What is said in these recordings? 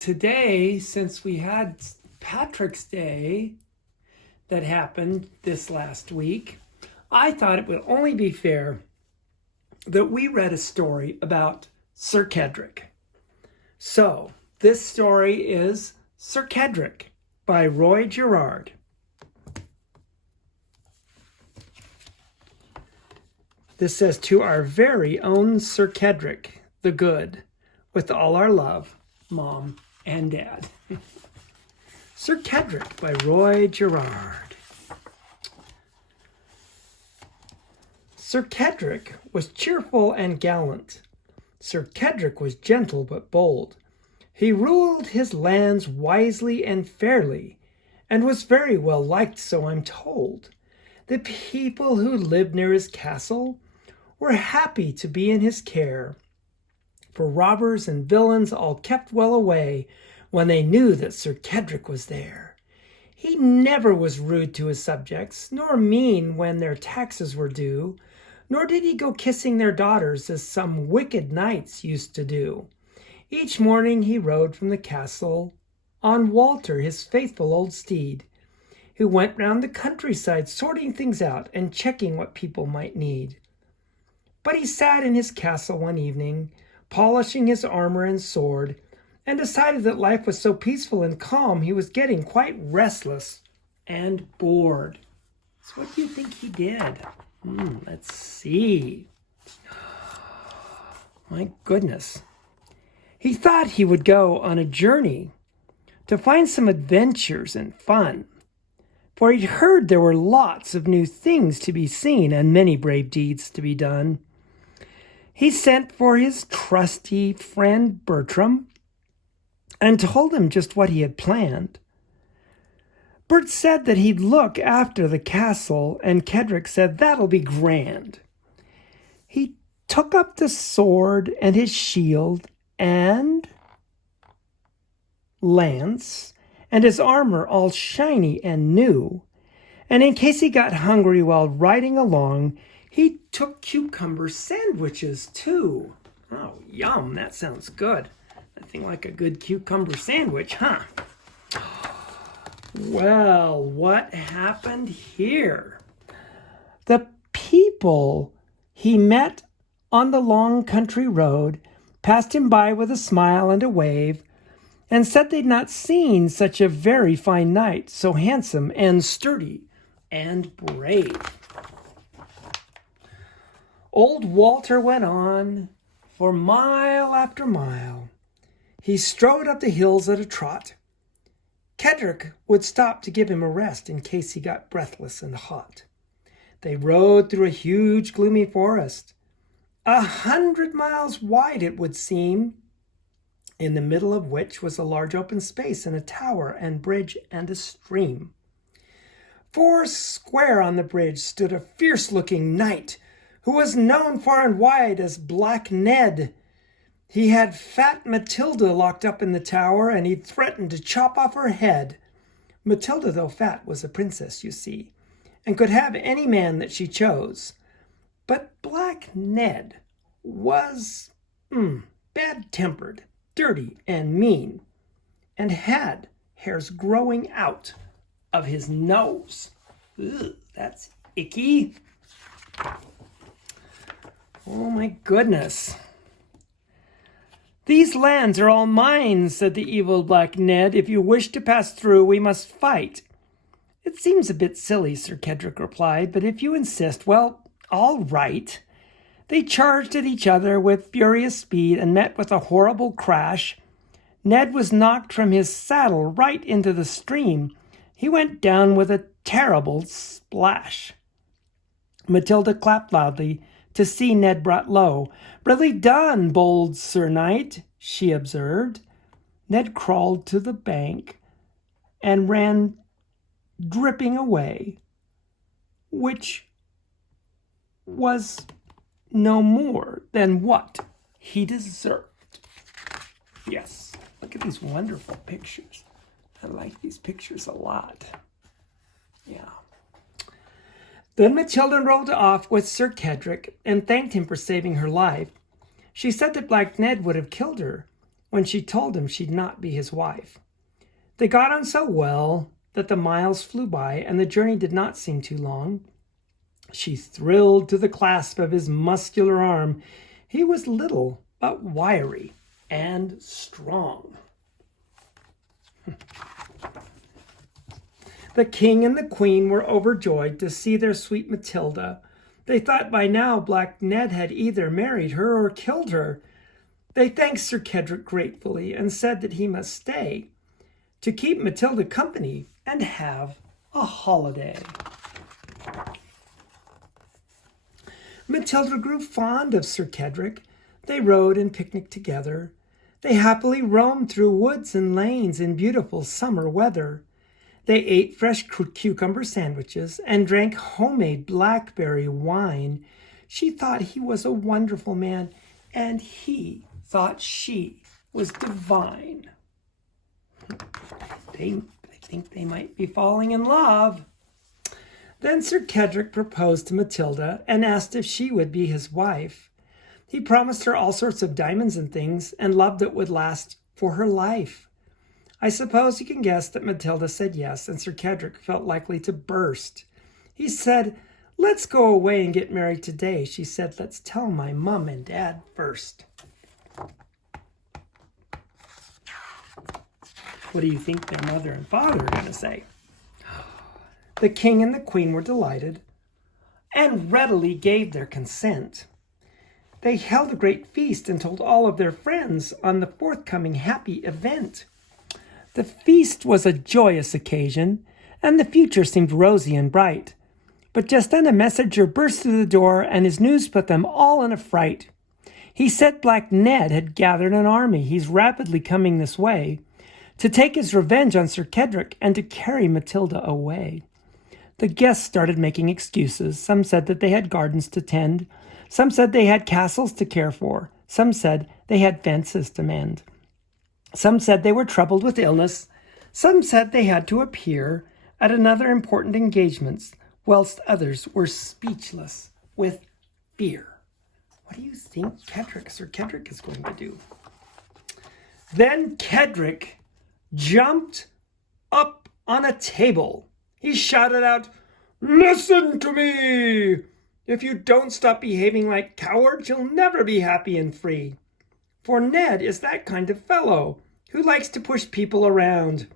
Today, since we had Patrick's Day that happened this last week, I thought it would only be fair that we read a story about Sir Cedric. So, this story is Sir Cedric by Roy Gerard. This says, "To our very own Sir Cedric the Good, with all our love, Mom and Dad." Sir Cedric by Roy Gerard. Sir Cedric was cheerful and gallant. Sir Cedric was gentle but bold. He ruled his lands wisely and fairly, and was very well liked, so I'm told. The people who lived near his castle were happy to be in his care, for robbers and villains all kept well away when they knew that Sir Cedric was there. He never was rude to his subjects, nor mean when their taxes were due, nor did he go kissing their daughters as some wicked knights used to do. Each morning he rode from the castle on Walter, his faithful old steed, who went round the countryside sorting things out and checking what people might need. But he sat in his castle one evening, polishing his armor and sword, and decided that life was so peaceful and calm he was getting quite restless and bored. So what do you think he did? Let's see. My goodness. He thought he would go on a journey to find some adventures and fun, for he'd heard there were lots of new things to be seen and many brave deeds to be done. He sent for his trusty friend Bertram and told him just what he had planned. Bert said that he'd look after the castle, and Cedric said that'll be grand. He took up the sword and his shield and lance and his armor all shiny and new, and in case he got hungry while riding along, he took cucumber sandwiches too. Oh, yum, that sounds good. Nothing like a good cucumber sandwich, huh? Well, what happened here? The people he met on the long country road passed him by with a smile and a wave, and said they'd not seen such a very fine knight, so handsome and sturdy and brave. Old Walter went on for mile after mile. He strode up the hills at a trot. Cedric would stop to give him a rest in case he got breathless and hot. They rode through a huge, gloomy forest, 100 miles wide it would seem, in the middle of which was a large open space and a tower and bridge and a stream. 4 square on the bridge stood a fierce-looking knight who was known far and wide as Black Ned. He had fat Matilda locked up in the tower, and he threatened to chop off her head. Matilda, though fat, was a princess, you see, and could have any man that she chose. But Black Ned was bad-tempered, dirty, and mean, and had hairs growing out of his nose. Ugh, that's icky. Oh my goodness. "These lands are all mine," said the evil Black Ned. "If you wish to pass through, we must fight." "It seems a bit silly," Sir Cedric replied, "but if you insist, well, all right." They charged at each other with furious speed and met with a horrible crash. Ned was knocked from his saddle right into the stream. He went down with a terrible splash. Matilda clapped loudly to see Ned brought low. "Bravely done, bold Sir Knight," she observed. Ned crawled to the bank and ran dripping away, which was no more than what he deserved. Yes, look at these wonderful pictures. I like these pictures a lot. Yeah. Then Matilda rode off with Sir Cedric and thanked him for saving her life. She said that Black Ned would have killed her, when she told him she'd not be his wife. They got on so well that the miles flew by and the journey did not seem too long. She thrilled to the clasp of his muscular arm. He was little but wiry and strong. The king and the queen were overjoyed to see their sweet Matilda. They thought by now Black Ned had either married her or killed her. They thanked Sir Cedric gratefully and said that he must stay to keep Matilda company and have a holiday. Matilda grew fond of Sir Cedric. They rode and picnicked together. They happily roamed through woods and lanes in beautiful summer weather. They ate fresh cucumber sandwiches and drank homemade blackberry wine. She thought he was a wonderful man, and he thought she was divine. I think they might be falling in love. Then Sir Cedric proposed to Matilda and asked if she would be his wife. He promised her all sorts of diamonds and things and love that would last for her life. I suppose you can guess that Matilda said yes, and Sir Cedric felt likely to burst. He said, "Let's go away and get married today." She said, "Let's tell my mom and dad first." What do you think their mother and father are going to say? The king and the queen were delighted and readily gave their consent. They held a great feast and told all of their friends on the forthcoming happy event. The feast was a joyous occasion, and the future seemed rosy and bright. But just then a messenger burst through the door, and his news put them all in a fright. He said Black Ned had gathered an army. He's rapidly coming this way to take his revenge on Sir Cedric and to carry Matilda away. The guests started making excuses. Some said that they had gardens to tend. Some said they had castles to care for. Some said they had fences to mend. Some said they were troubled with illness. Some said they had to appear at another important engagement, whilst others were speechless with fear. What do you think Sir Cedric is going to do? Then Cedric jumped up on a table. He shouted out, "Listen to me! If you don't stop behaving like cowards, you'll never be happy and free. For Ned is that kind of fellow who likes to push people around.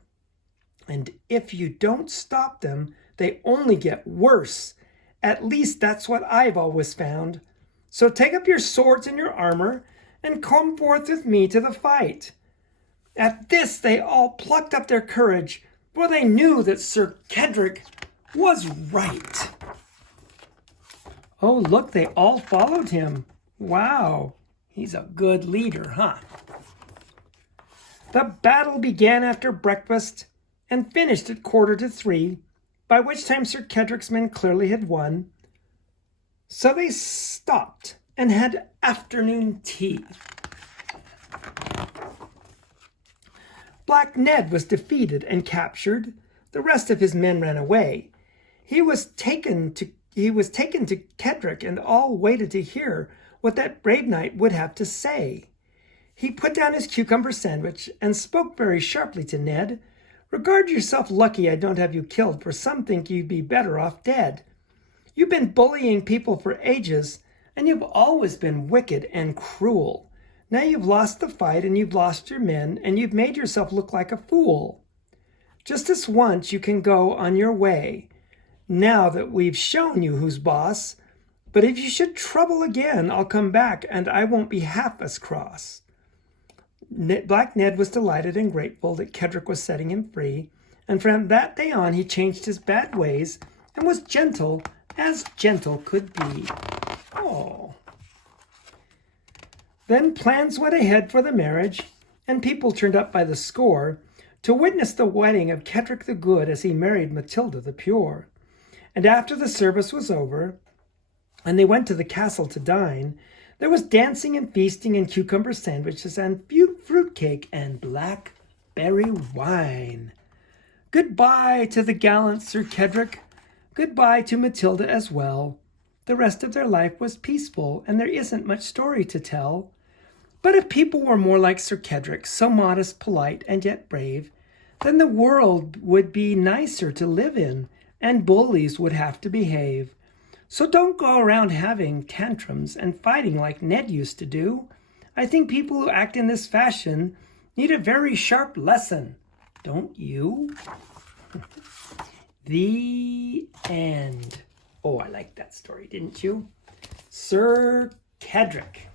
And if you don't stop them, they only get worse. At least that's what I've always found. So take up your swords and your armor and come forth with me to the fight." At this, they all plucked up their courage, for they knew that Sir Cedric was right. Oh, look, they all followed him. Wow, he's a good leader, huh? The battle began after breakfast and finished at 2:45, by which time Sir Cedric's men clearly had won. So they stopped and had afternoon tea. Black Ned was defeated and captured. The rest of his men ran away. He was taken to Cedric, and all waited to hear what that brave knight would have to say. He put down his cucumber sandwich and spoke very sharply to Ned. "Regard yourself lucky I don't have you killed, for some think you'd be better off dead. You've been bullying people for ages, and you've always been wicked and cruel. Now you've lost the fight, and you've lost your men, and you've made yourself look like a fool. Just this once you can go on your way, now that we've shown you who's boss. But if you should trouble again, I'll come back, and I won't be half as cross." Black Ned was delighted and grateful that Cedric was setting him free, and from that day on he changed his bad ways and was gentle as gentle could be. Oh. Then plans went ahead for the marriage, and people turned up by the score to witness the wedding of Cedric the Good as he married Matilda the Pure. And after the service was over, and they went to the castle to dine, there was dancing and feasting and cucumber sandwiches and fruit cake and blackberry wine. Goodbye to the gallant Sir Cedric. Goodbye to Matilda as well. The rest of their life was peaceful, and there isn't much story to tell. But if people were more like Sir Cedric, so modest, polite, and yet brave, then the world would be nicer to live in, and bullies would have to behave. So don't go around having tantrums and fighting like Ned used to do. I think people who act in this fashion need a very sharp lesson. Don't you? The end. Oh, I liked that story, didn't you? Sir Cedric.